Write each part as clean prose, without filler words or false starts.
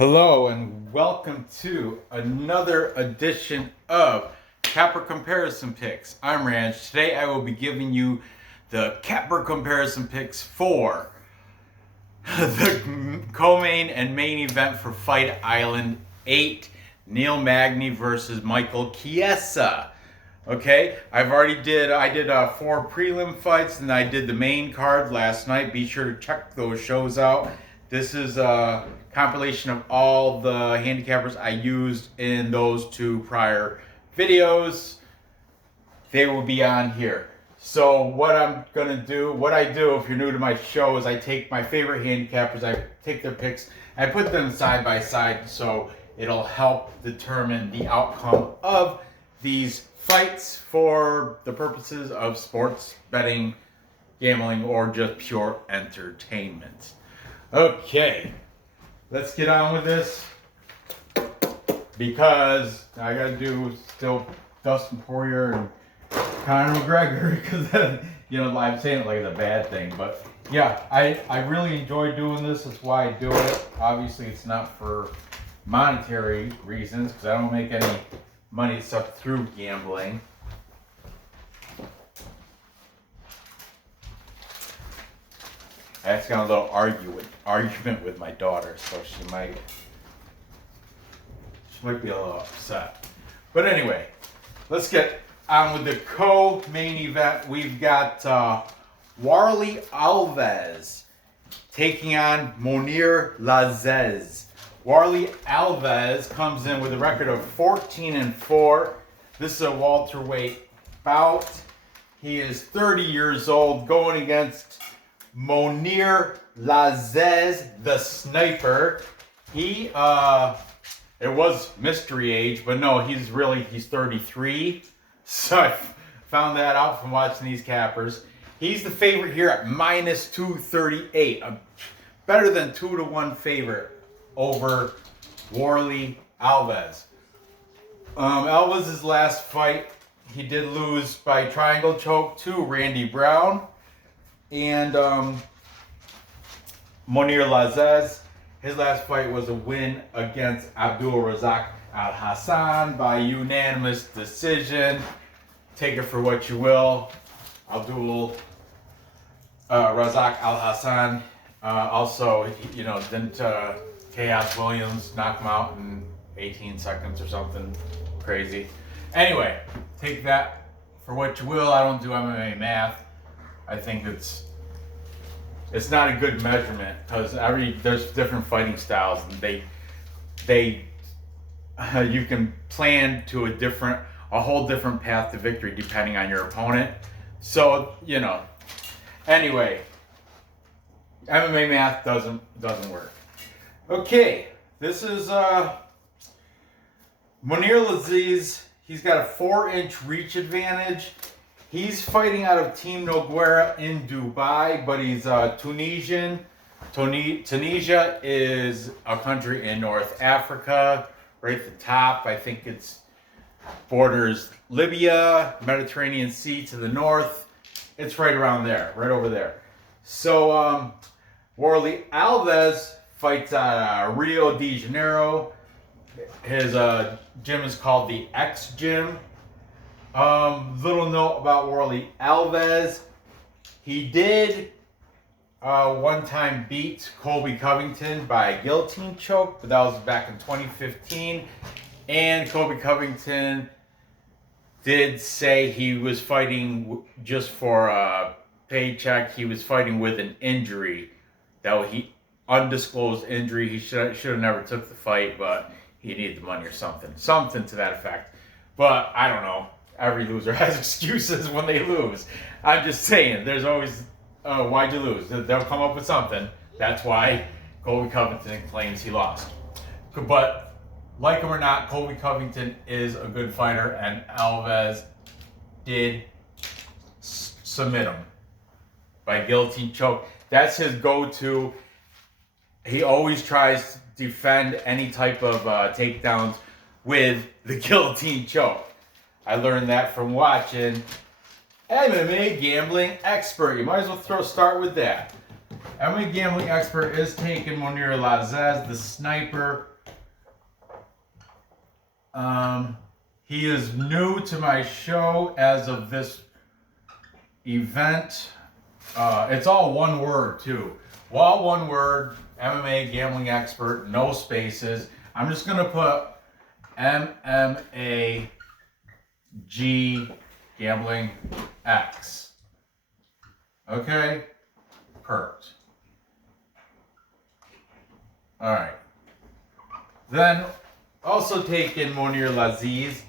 Hello and welcome to another edition of Capper Comparison Picks. I'm Ranch. Today I will be giving you the Capper Comparison Picks for the co-main and main event for Fight Island 8, Neil Magny versus Michael Chiesa. Okay, I did 4 prelim fights and I did the main card last night. Be sure to check those shows out. This is a compilation of all the handicappers I used in those 2 prior videos. They will be on here. So what I do if you're new to my show is I take my favorite handicappers, I take their picks, I put them side by side so it'll help determine the outcome of these fights for the purposes of sports betting, gambling, or just pure entertainment. Okay, let's get on with this because I gotta do still Dustin Poirier and Conor McGregor because I'm saying it like it's a bad thing, but yeah, I really enjoy doing this. That's why I do it. Obviously, it's not for monetary reasons because I don't make any money except through gambling. I just got a little argument with my daughter, so she might be a little upset. But anyway, let's get on with the co-main event. We've got Warlley Alves taking on Mounir Lazzez. Warlley Alves comes in with a record of 14-4. This is a welterweight bout. He is 30 years old, going against Mounir Lazzez, the sniper. It was mystery age, but no, he's 33. So I found that out from watching these cappers. He's the favorite here at -238. Better than 2-1 favorite over Warlley Alves. Alves' last fight, he did lose by triangle choke to Randy Brown. And Mounir Lazzez, his last fight was a win against Abdul Razak Al Hassan by unanimous decision. Take it for what you will. Abdul Razak Al Hassan also, didn't Chaos Williams knock him out in 18 seconds or something crazy. Anyway, take that for what you will. I don't do MMA math. I think it's not a good measurement because there's different fighting styles and you can plan to a whole different path to victory depending on your opponent. So anyway, MMA math doesn't work. Okay, this is Mounir Lazzez. He's got a 4-inch reach advantage. He's fighting out of Team Nogueira in Dubai, but he's Tunisian. Tunisia is a country in North Africa, right at the top. I think it's borders Libya, Mediterranean Sea to the north. It's right around there, right over there. So Warlley Alves fights out Rio de Janeiro. His gym is called the X Gym. Little note about Warlley Alves. He did one time beat Colby Covington by a guillotine choke, but that was back in 2015. And Colby Covington did say he was fighting just for a paycheck. He was fighting with an injury, undisclosed injury. He should have never took the fight, but he needed the money or something to that effect. But I don't know. Every loser has excuses when they lose. I'm just saying, there's always, why'd you lose? They'll come up with something. That's why Colby Covington claims he lost. But like him or not, Colby Covington is a good fighter, and Alves did submit him by guillotine choke. That's his go-to. He always tries to defend any type of takedowns with the guillotine choke. I learned that from watching MMA Gambling Expert. You might as well start with that. MMA Gambling Expert is taking Mounir Lazzez, the sniper, He is new to my show as of this event. It's all one word too. All one word. MMA gambling expert. No spaces. I'm just gonna put MMA G gambling X. Okay. Perfect. All right. Then also taking Mounir Lazzez.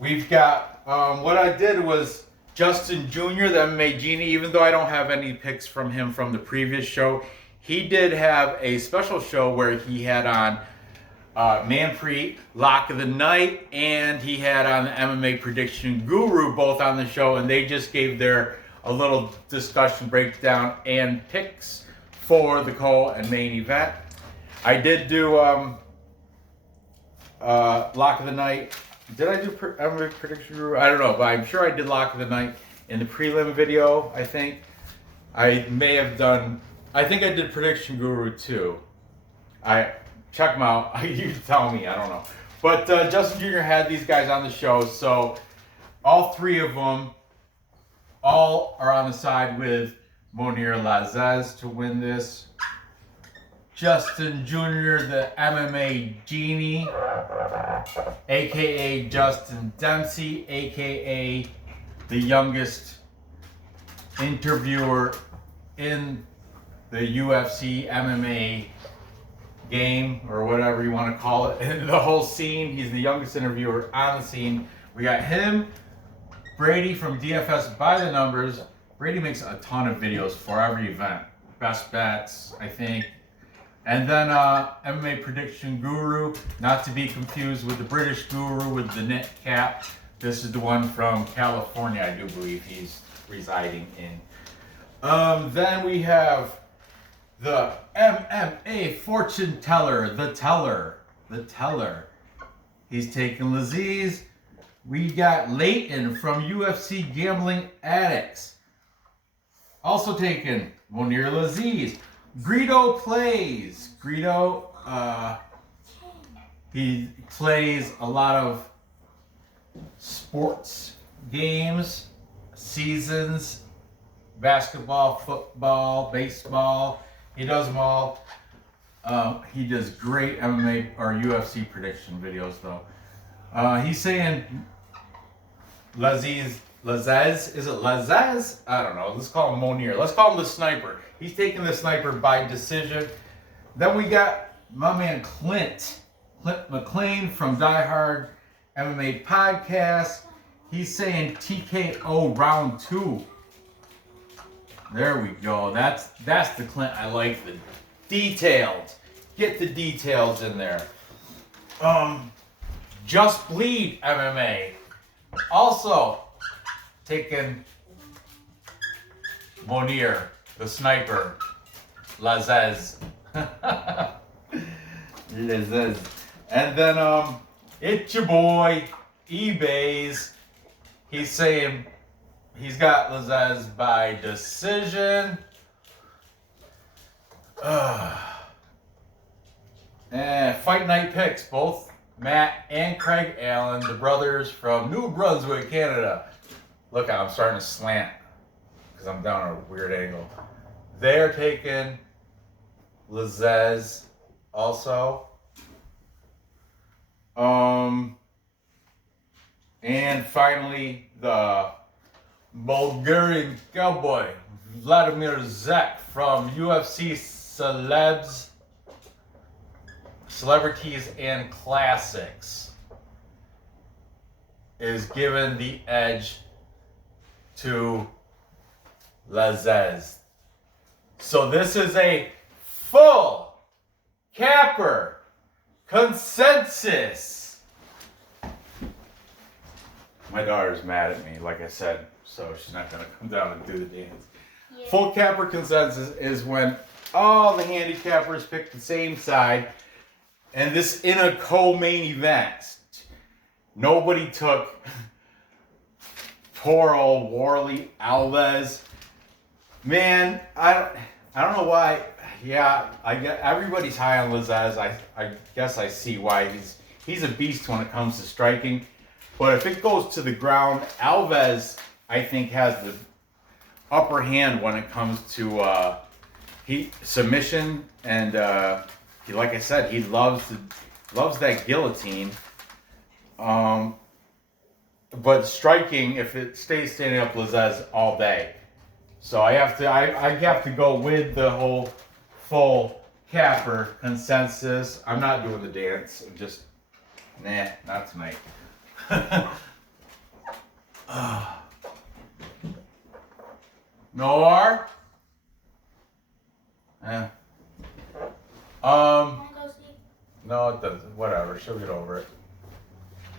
We've got what I did was Justin Jr., the MMA Genie, even though I don't have any picks from him from the previous show, he did have a special show where he had on Manpreet, Lock of the Night, and he had on the MMA Prediction Guru both on the show, and they just gave their a little discussion breakdown and picks for the and main event. I did do Lock of the Night. Did I do MMA Prediction Guru? I don't know, but I'm sure I did Lock of the Night in the prelim video, I think. I may have done, I think I did Prediction Guru too. Check them out. You tell me, I don't know. But Justin Jr. had these guys on the show, so all three of them all are on the side with Mounir Lazzez to win this. Justin Jr., the MMA Genie, aka Justin Dempsey, aka the youngest interviewer in the UFC MMA game, or whatever you want to call it, in the whole scene. He's the youngest interviewer on the scene. We got him, Brady from DFS by the Numbers. Brady makes a ton of videos for every event. Best bets, I think. And then MMA Prediction Guru, not to be confused with the British Guru with the knit cap. This is the one from California, I do believe he's residing in. Then we have the MMA Fortune Teller, the Teller. He's taking Lazzez. We got Leighton from UFC Gambling Addicts. Also taking Mounir Lazzez. Greedo plays. Greedo, he plays a lot of sports games, seasons, basketball, football, baseball. He does them all. He does great MMA or UFC prediction videos though. He's saying Lazzez, is it Lazzez? I don't know. Let's call him Mounir. Let's call him the sniper. He's taking the sniper by decision. Then we got my man Clint McLean from Die Hard MMA Podcast. He's saying TKO round 2. There we go. That's the Clint I like. The detailed. Get the details in there. Just Bleed MMA. Also taking Mounir, the sniper, Lazzez. Lazzez. And then it's your boy, eBay's. He's saying he's got Lazzez by decision. And Fight Night picks, both Matt and Craig Allen, the brothers from New Brunswick, Canada. Look, I'm starting to slant because I'm down at a weird angle. They're taking Lazzez also. And finally, the Bulgarian cowboy, Vladimir Zek from UFC Celebrities and Classics, is given the edge to Lazzez. So this is a full capper consensus. My daughter's mad at me, like I said, so she's not going to come down and do the dance. Yeah. Full capper consensus is when all the handicappers pick the same side, and this in a co-main event. Nobody took poor old Warlley, Alves. Man, I don't know why. Yeah, I get everybody's high on Lazzez. I guess I see why he's a beast when it comes to striking. But if it goes to the ground, Alves, I think, has the upper hand when it comes to submission, and like I said, he loves that guillotine. But striking, if it stays standing up, Lazzez all day. So I have to go with the whole full capper consensus. I'm not doing the dance. I'm just not tonight. No R? No, it doesn't. Whatever. She'll get over it.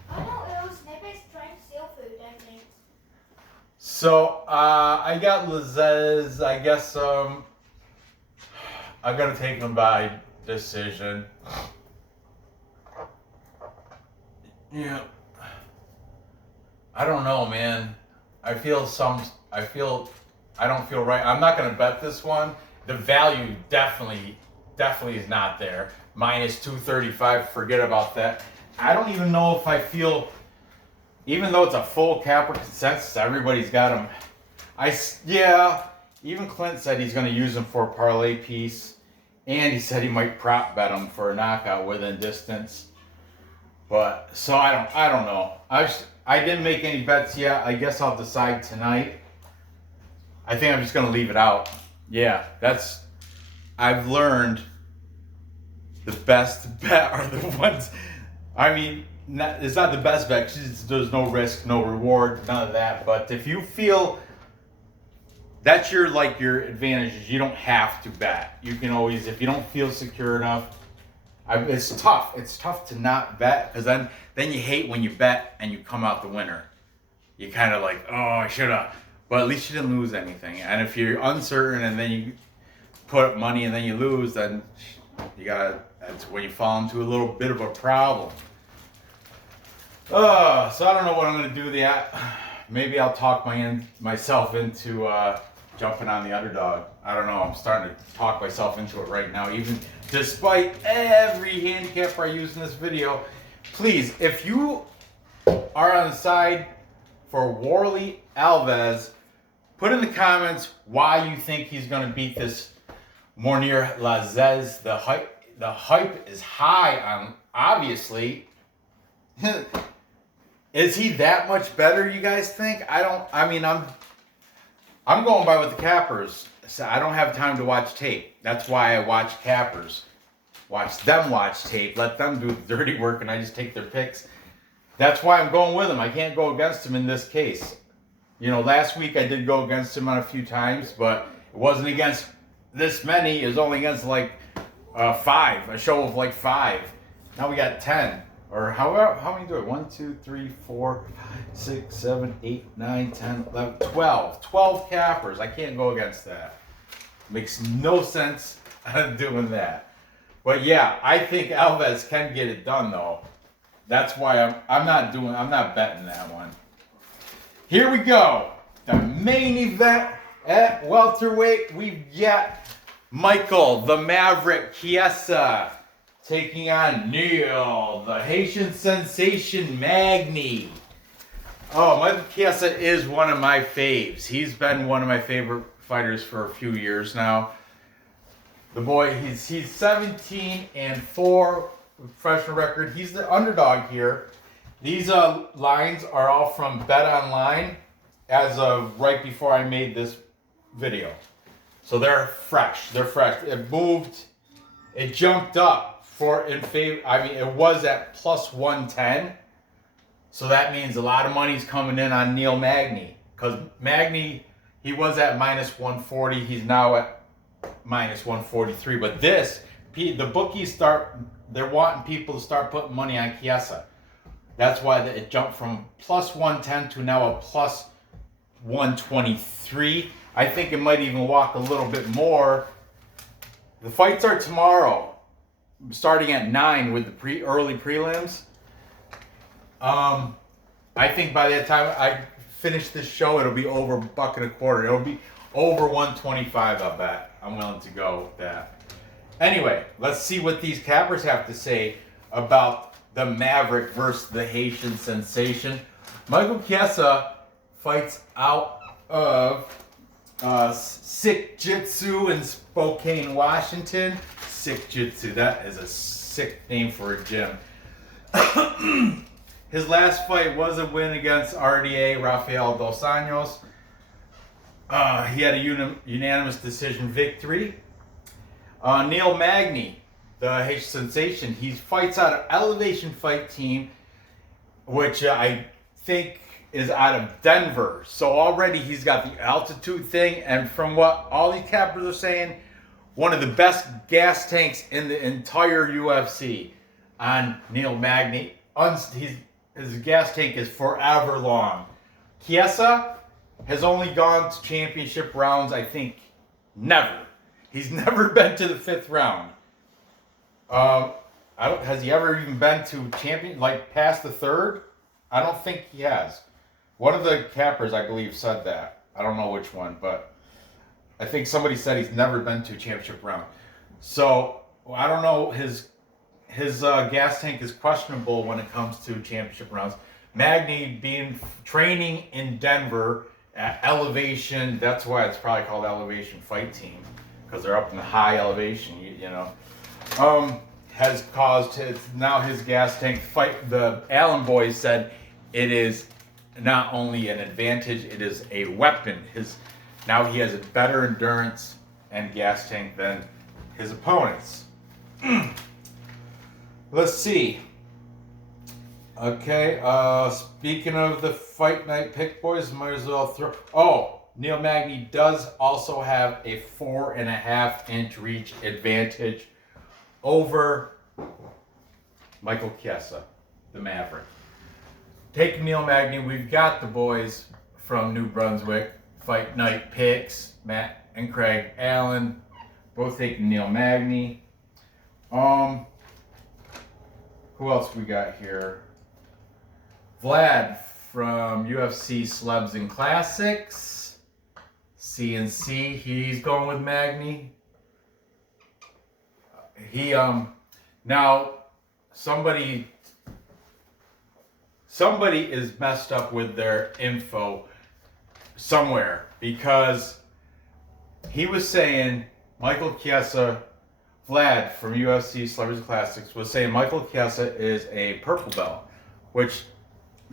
I know it was Snippets trying to steal food, I think. So, I got Lazzez. I guess, I'm gonna take him by decision. Yeah. I don't know, man. I don't feel right. I'm not gonna bet this one. The value definitely is not there. Minus 235, forget about that. I don't even know if I feel, even though it's a full capper consensus, everybody's got him. Even Clint said he's going to use him for a parlay piece, and he said he might prop bet him for a knockout within distance. But so I don't know. I didn't make any bets yet. I guess I'll decide tonight. I think I'm just going to leave it out. Yeah, I've learned the best bet are the ones. I mean, it's not the best bet because there's no risk, no reward, none of that. But if you feel that's your advantages, you don't have to bet. You can always, if you don't feel secure enough, it's tough. It's tough to not bet because then you hate when you bet and you come out the winner. You kind of like, oh, I should have. But at least you didn't lose anything. And if you're uncertain and then you put up money and then you lose, then that's when you fall into a little bit of a problem. So I don't know what I'm going to do that. Maybe I'll talk myself into jumping on the underdog. I don't know. I'm starting to talk myself into it right now, even despite every handicapper I use in this video. Please, if you are on the side for Warlley Alves, put in the comments why you think he's going to beat this Mounir Lazzez. The hype is high on, obviously. Is he that much better, you guys think? I'm going by with the cappers. So I don't have time to watch tape. That's why I watch cappers. Watch them watch tape. Let them do the dirty work and I just take their picks. That's why I'm going with him. I can't go against him in this case. You know, last week I did go against him on a few times, but it wasn't against this many. It was only against like 5, a show of like 5. Now we got 10. Or how many do it? 1, 2, 3, 4, 5, 6, 7, 8, 9, 10, 11, 12. 12 cappers. I can't go against that. Makes no sense doing that. But yeah, I think Alves can get it done though. That's why I'm not betting that one. Here we go. The main event at welterweight. We've got Michael the Maverick Chiesa taking on Neil, the Haitian sensation Magny. Oh, Michael Chiesa is one of my faves. He's been one of my favorite fighters for a few years now. The boy, he's 17-4 professional record. He's the underdog here. These lines are all from Bet Online as of right before I made this video. So they're fresh. They're fresh. It moved. It jumped up in favor. I mean, it was at plus 110. So that means a lot of money's coming in on Neil Magny. Because Magny, he was at minus 140. He's now at minus 143. But the bookies they're wanting people to start putting money on Chiesa. That's why it jumped from plus 110 to now a plus 123. I think it might even walk a little bit more. The fights are tomorrow, starting at 9 with the early prelims. I think by the time I finish this show, it'll be over $1.25. It'll be over 125, I bet. I'm willing to go with that. Anyway, let's see what these cappers have to say about the Maverick versus the Haitian Sensation. Michael Chiesa fights out of Sick Jitsu in Spokane, Washington. Sick Jitsu, that is a sick name for a gym. His last fight was a win against RDA Rafael Dos Anjos. He had a unanimous decision victory. Neil Magny, the Haitian Sensation, he fights out of Elevation Fight Team, which I think is out of Denver. So already he's got the altitude thing, and from what all these cappers are saying, one of the best gas tanks in the entire UFC on Neil Magny. His gas tank is forever long. Chiesa has only gone to championship rounds, I think, never. He's never been to the 5th round. Has he ever even been to past the 3rd? I don't think he has. One of the cappers, I believe, said that. I don't know which one, but I think somebody said he's never been to a championship round. So I don't know. His gas tank is questionable when it comes to championship rounds. Magny training in Denver at Elevation. That's why it's probably called Elevation Fight Team, because they're up in the high elevation. Has caused his gas tank fight. The Allen boys said it is not only an advantage, it is a weapon. Now he has a better endurance and gas tank than his opponents. Let's see. Okay, speaking of the fight night pick, boys, might as well throw... Oh, Neil Magny does also have a 4.5-inch reach advantage over Michael Chiesa, the Maverick. Take Neil Magny. We've got the boys from New Brunswick. Fight night picks. Matt and Craig Allen. Both taking Neil Magny. Who else we got here? Vlad from UFC Celebs and Classics. CNC. He's going with Magny. Now somebody is messed up with their info somewhere, because he was saying Michael Chiesa, Vlad from UFC Celebrities and Classics was saying Michael Chiesa is a purple belt, which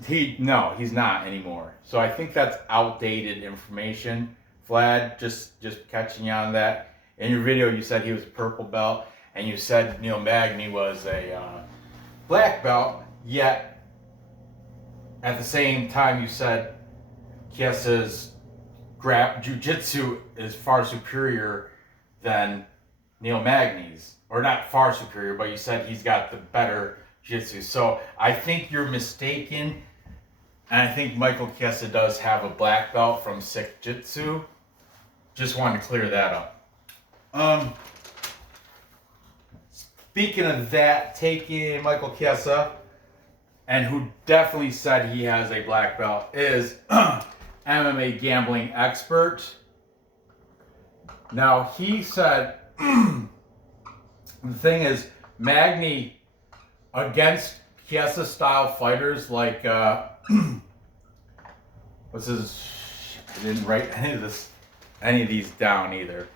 he's not anymore. So I think that's outdated information. Vlad, just catching you on that. In your video, you said he was a purple belt, and you said Neil Magny was a black belt, yet at the same time you said Chiesa's jiu-jitsu is far superior than Neil Magny's. Or not far superior, but you said he's got the better jiu-jitsu. So I think you're mistaken, and I think Michael Chiesa does have a black belt from Sick Jitsu. Just wanted to clear that up. Speaking of that, taking Michael Chiesa, and who definitely said he has a black belt, is MMA gambling expert. Now, he said, the thing is, Magny, against Chiesa style fighters like, what's his, I didn't write any of these down either.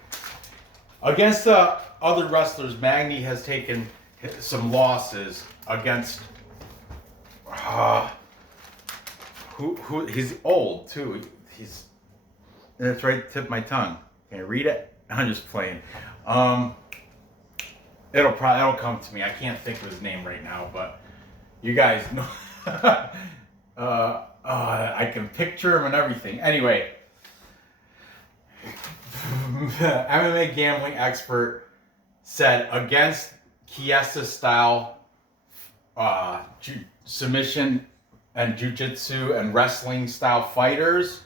Against the other wrestlers, Magny has taken some losses against, who he's old too. It's right at the tip of my tongue. Can you read it? I'm just playing. It'll come to me. I can't think of his name right now, but you guys know. I can picture him and everything. Anyway, MMA gambling expert said against Chiesa style submission and jiu-jitsu and wrestling style fighters,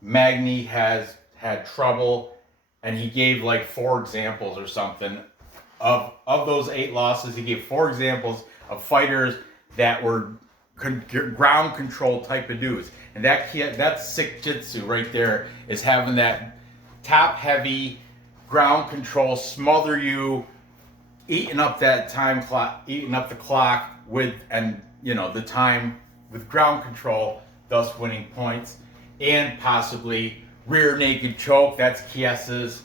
Magny has had trouble, and he gave like 4 examples or something of those 8 losses. He gave 4 examples of fighters that were ground control type of dudes, and that's Sick Jitsu right there, is having that top heavy ground control, smother you, eating up that time clock, eating up the clock with, and the time with ground control, thus winning points, and possibly rear naked choke. That's Chiesa's.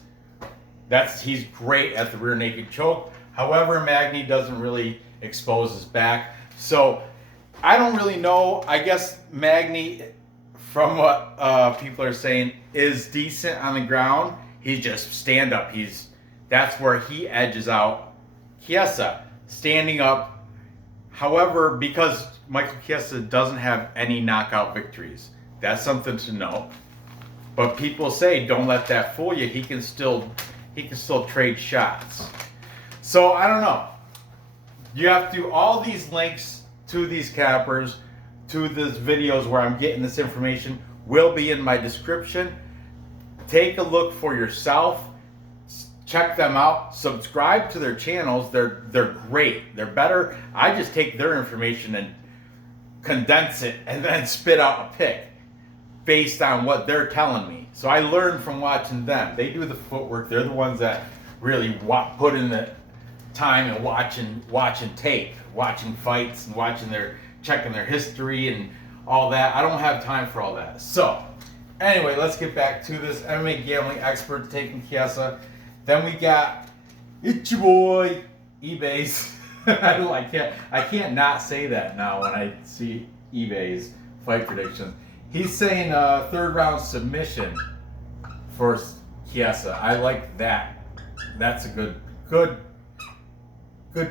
He's great at the rear naked choke. However, Magny doesn't really expose his back. So I don't really know. I guess Magny, from what people are saying, is decent on the ground. He's just stand up. That's where he edges out Chiesa, standing up. However, because Michael Chiesa doesn't have any knockout victories, that's something to know. But people say don't let that fool you. He can still trade shots. So I don't know. You have to, all these links to these cappers, to these videos where I'm getting this information, will be in my description. Take a look for yourself. Check them out. Subscribe to their channels. They're great. They're better. I just take their information and condense it and then spit out a pick based on what they're telling me. So I learn from watching them. They do the footwork. They're the ones that really put in the time and watching tape, watching fights, and checking their history and all that. I don't have time for all that. So anyway, let's get back to this. MMA gambling expert taking Chiesa. Then we got it's your boy eBay's. I can't not say that now when I see eBay's fight predictions. He's saying third round submission for Chiesa. I like that. That's a good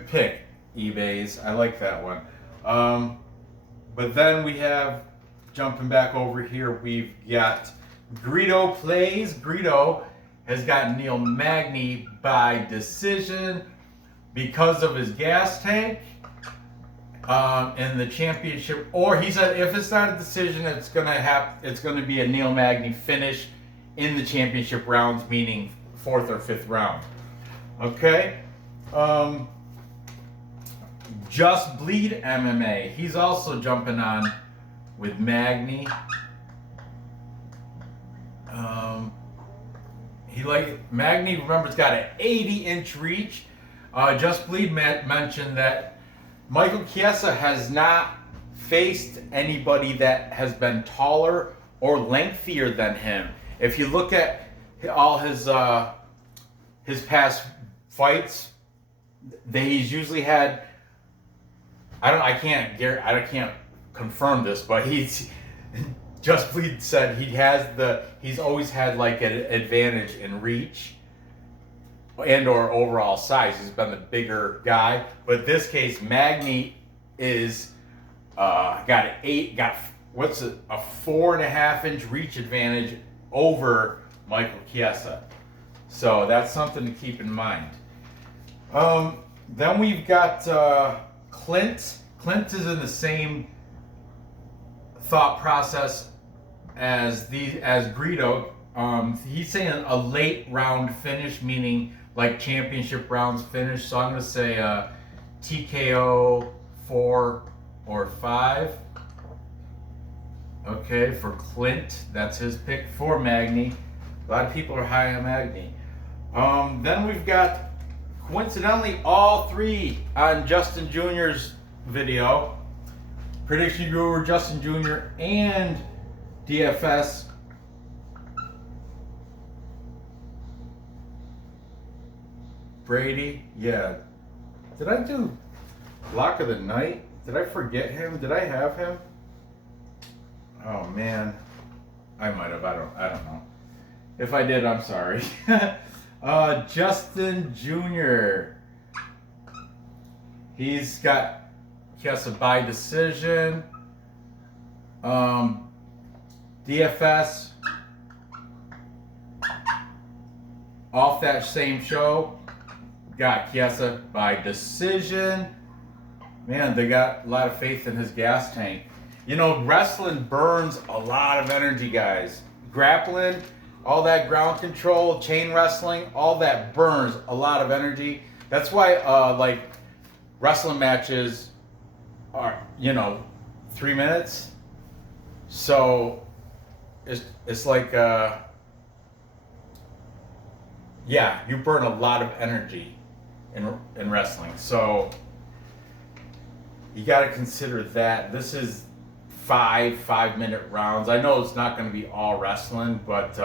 pick, eBay's. I like that one. But then we have, jumping back over here, we've got Greedo plays. Greedo has got Neil Magny by decision because of his gas tank in the championship. Or he said if it's not a decision, it's gonna be a Neil Magny finish in the championship rounds, meaning 4th or 5th round. Okay. Just Bleed MMA. He's also jumping on with Magny. Magny, remember, it's got an 80-inch reach. Just Bleed mentioned that Michael Chiesa has not faced anybody that has been taller or lengthier than him. If you look at all his past fights, he's usually had. I can't confirm this, but Just Bleed said he's always had like an advantage in reach and or overall size. He's been the bigger guy, but in this case, Magny is got a 4.5-inch reach advantage over Michael Chiesa. So that's something to keep in mind. Then we've got Clint. Clint is in the same thought process as Greedo. He's saying a late round finish, meaning like championship rounds finish. So I'm going to say TKO 4 or 5. Okay, for Clint, that's his pick. For Magny, a lot of people are high on Magny. Then we've got, coincidentally, all three on Justin Jr.'s video. Prediction Guru, Justin Jr. and DFS. Brady, yeah. Did I do Lock of the Night? Did I forget him? Did I have him? Oh man, I might have. I don't know. If I did, I'm sorry. Justin Jr. He's got Chiesa by decision. DFS off that same show got Chiesa by decision. Man, they got a lot of faith in his gas tank. You know, wrestling burns a lot of energy, guys. Grappling, all that ground control, chain wrestling, all that burns a lot of energy. That's why, like, wrestling matches are, 3 minutes. So, it's like, yeah, you burn a lot of energy in wrestling. So you got to consider that. This is 5-minute rounds. I know it's not going to be all wrestling, but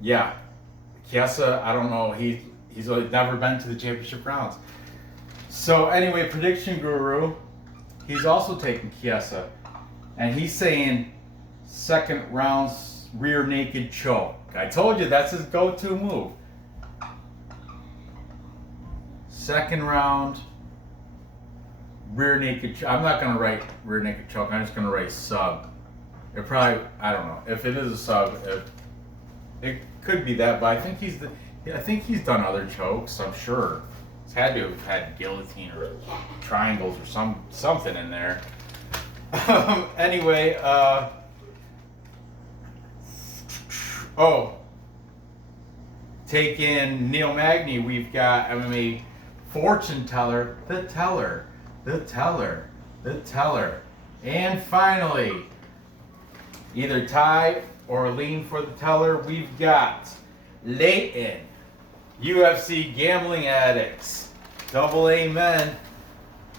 yeah, Chiesa, I don't know. He's never been to the championship rounds. So anyway, prediction guru, he's also taking Chiesa, and he's saying second round's rear naked choke. I told you that's his go-to move. Second round rear naked choke. I'm not gonna write rear naked choke. I'm just gonna write sub. It probably, I don't know if it is a sub. It could be that, but I think he's done other chokes. I'm sure he's had to have had guillotine or triangles or something in there. Anyway, take in Neil Magny. We've got MMA fortune teller, the teller, and finally, either tie or lean for the teller. We've got Leighton, UFC gambling addicts, double amen.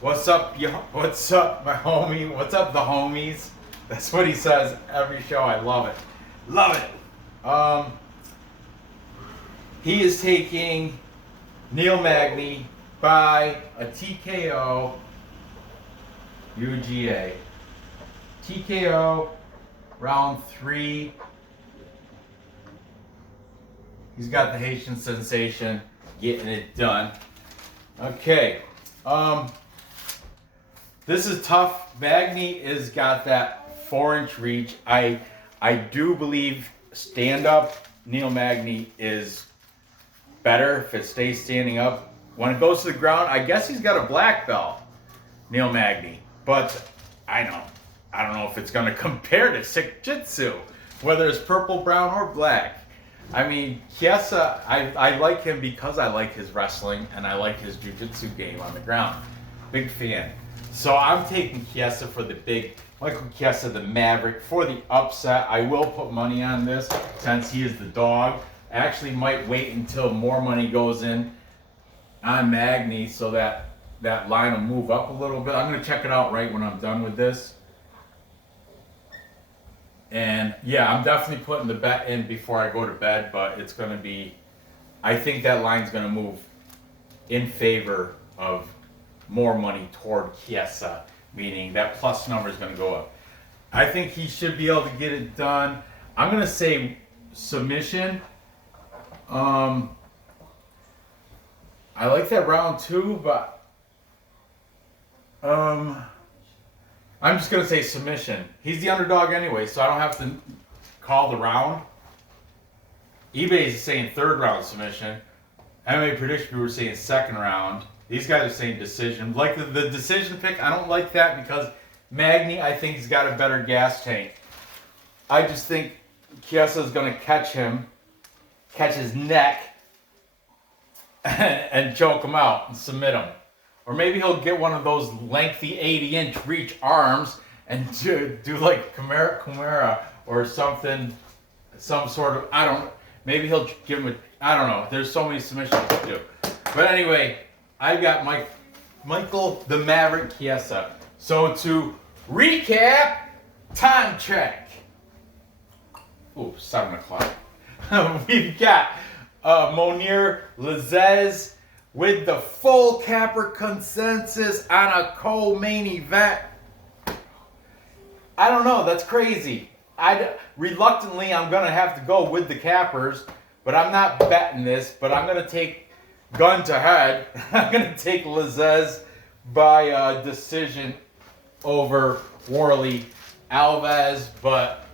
What's up, what's up, my homie? What's up, the homies? That's what he says every show. I love it. Love it. He is taking Neil Magny by a TKO UGA. TKO round 3. He's got the Haitian sensation getting it done. Okay. This is tough. Magny has got that 4-inch reach. I do believe stand-up Neil Magny is better if it stays standing up. When it goes to the ground, I guess he's got a black belt, Neil Magny. But I don't know if it's going to compare to Sick Jitsu, whether it's purple, brown, or black. I mean, Chiesa, I like him because I like his wrestling and I like his jiu-jitsu game on the ground. Big fan. So I'm taking Chiesa for the big, Michael Chiesa, the Maverick, for the upset. I will put money on this since he is the dog. I actually might wait until more money goes in on Magny so that that line will move up a little bit. I'm going to check it out right when I'm done with this. And yeah, I'm definitely putting the bet in before I go to bed, but it's going to be, I think that line's going to move in favor of more money toward Chiesa, meaning that plus number is going to go up. I think he should be able to get it done. I'm going to say submission. I like that round 2, but I'm just going to say submission. He's the underdog anyway, so I don't have to call the round. eBay is saying 3rd round submission. MMA Prediction Guru is saying 2nd round. These guys are saying decision. Like the decision pick, I don't like that because Magny, I think he's got a better gas tank. I just think Chiesa is going to catch his neck, and choke him out and submit him. Or maybe he'll get one of those lengthy 80-inch reach arms and do like Chimera or something, some sort of, maybe he'll give him I don't know. There's so many submissions to do. But anyway, I got Michael the Maverick Chiesa. So to recap, time check. Ooh, 7 o'clock. We've got Mounir Lazzez with the full capper consensus on a co-main event. I don't know, that's crazy. Reluctantly, I'm going to have to go with the cappers, but I'm not betting this, but I'm going to take gun to head. I'm going to take Lazzez by decision over Warlley Alves, but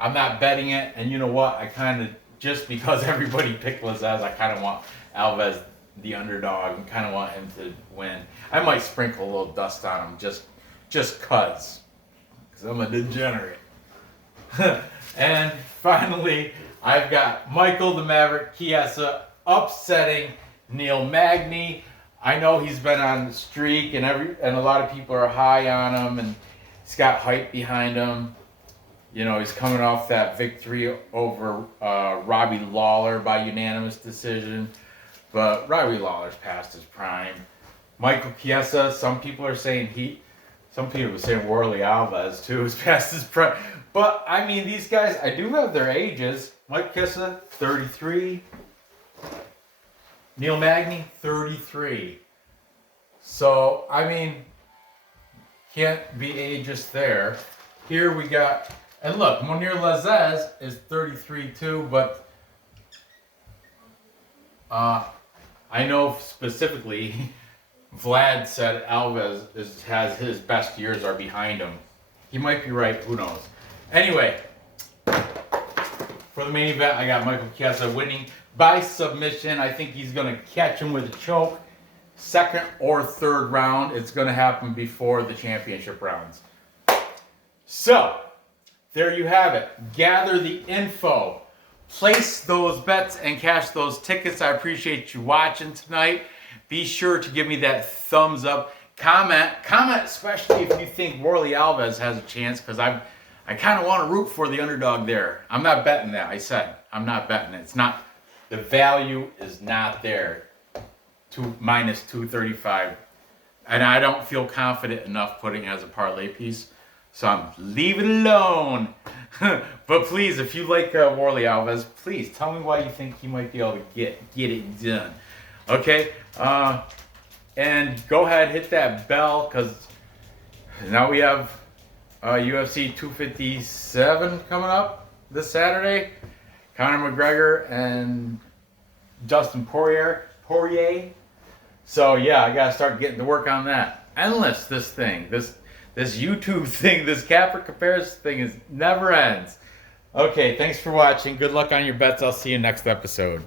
I'm not betting it. And you know what? I kind of, just because everybody picked Lazzez, I kind of want Alves the underdog and kind of want him to win. I might sprinkle a little dust on him just cause I'm a degenerate. And finally, I've got Michael the Maverick Chiesa upsetting Neil Magny. I know he's been on the streak and a lot of people are high on him and he's got hype behind him. You know, he's coming off that victory over Robbie Lawler by unanimous decision. But Robbie Lawler's past his prime. Michael Chiesa, some people are saying some people are saying Warlley Alves too is past his prime. But I mean, these guys, I do have their ages. Mike Chiesa, 33. Neil Magny, 33. So, I mean, can't be ageist there. Here we got, and look, Mounir Lazzez is 33 too, but I know specifically Vlad said Alves has his best years are behind him. He might be right, who knows. Anyway, for the main event, I got Michael Chiesa winning by submission. I think he's going to catch him with a choke. Second or third round, it's going to happen before the championship rounds. So, there you have it. Gather the info. Place those bets and cash those tickets. I appreciate you watching tonight. Be sure to give me that thumbs up. Comment especially if you think Warlley Alves has a chance, because I kind of want to root for the underdog there. I'm not betting that. I said I'm not betting it. It's not, the value is not there. Minus 235, and I don't feel confident enough putting it as a parlay piece, so I'm leaving it alone. But please, if you like Warlley Alves, please tell me why you think he might be able to get it done. Okay, and go ahead, hit that bell, because now we have UFC 257 coming up this Saturday. Conor McGregor and Dustin Poirier. So yeah, I gotta start getting to work on that. Endless, this thing, this YouTube thing, this capper comparison thing never ends. Okay, thanks for watching. Good luck on your bets. I'll see you next episode.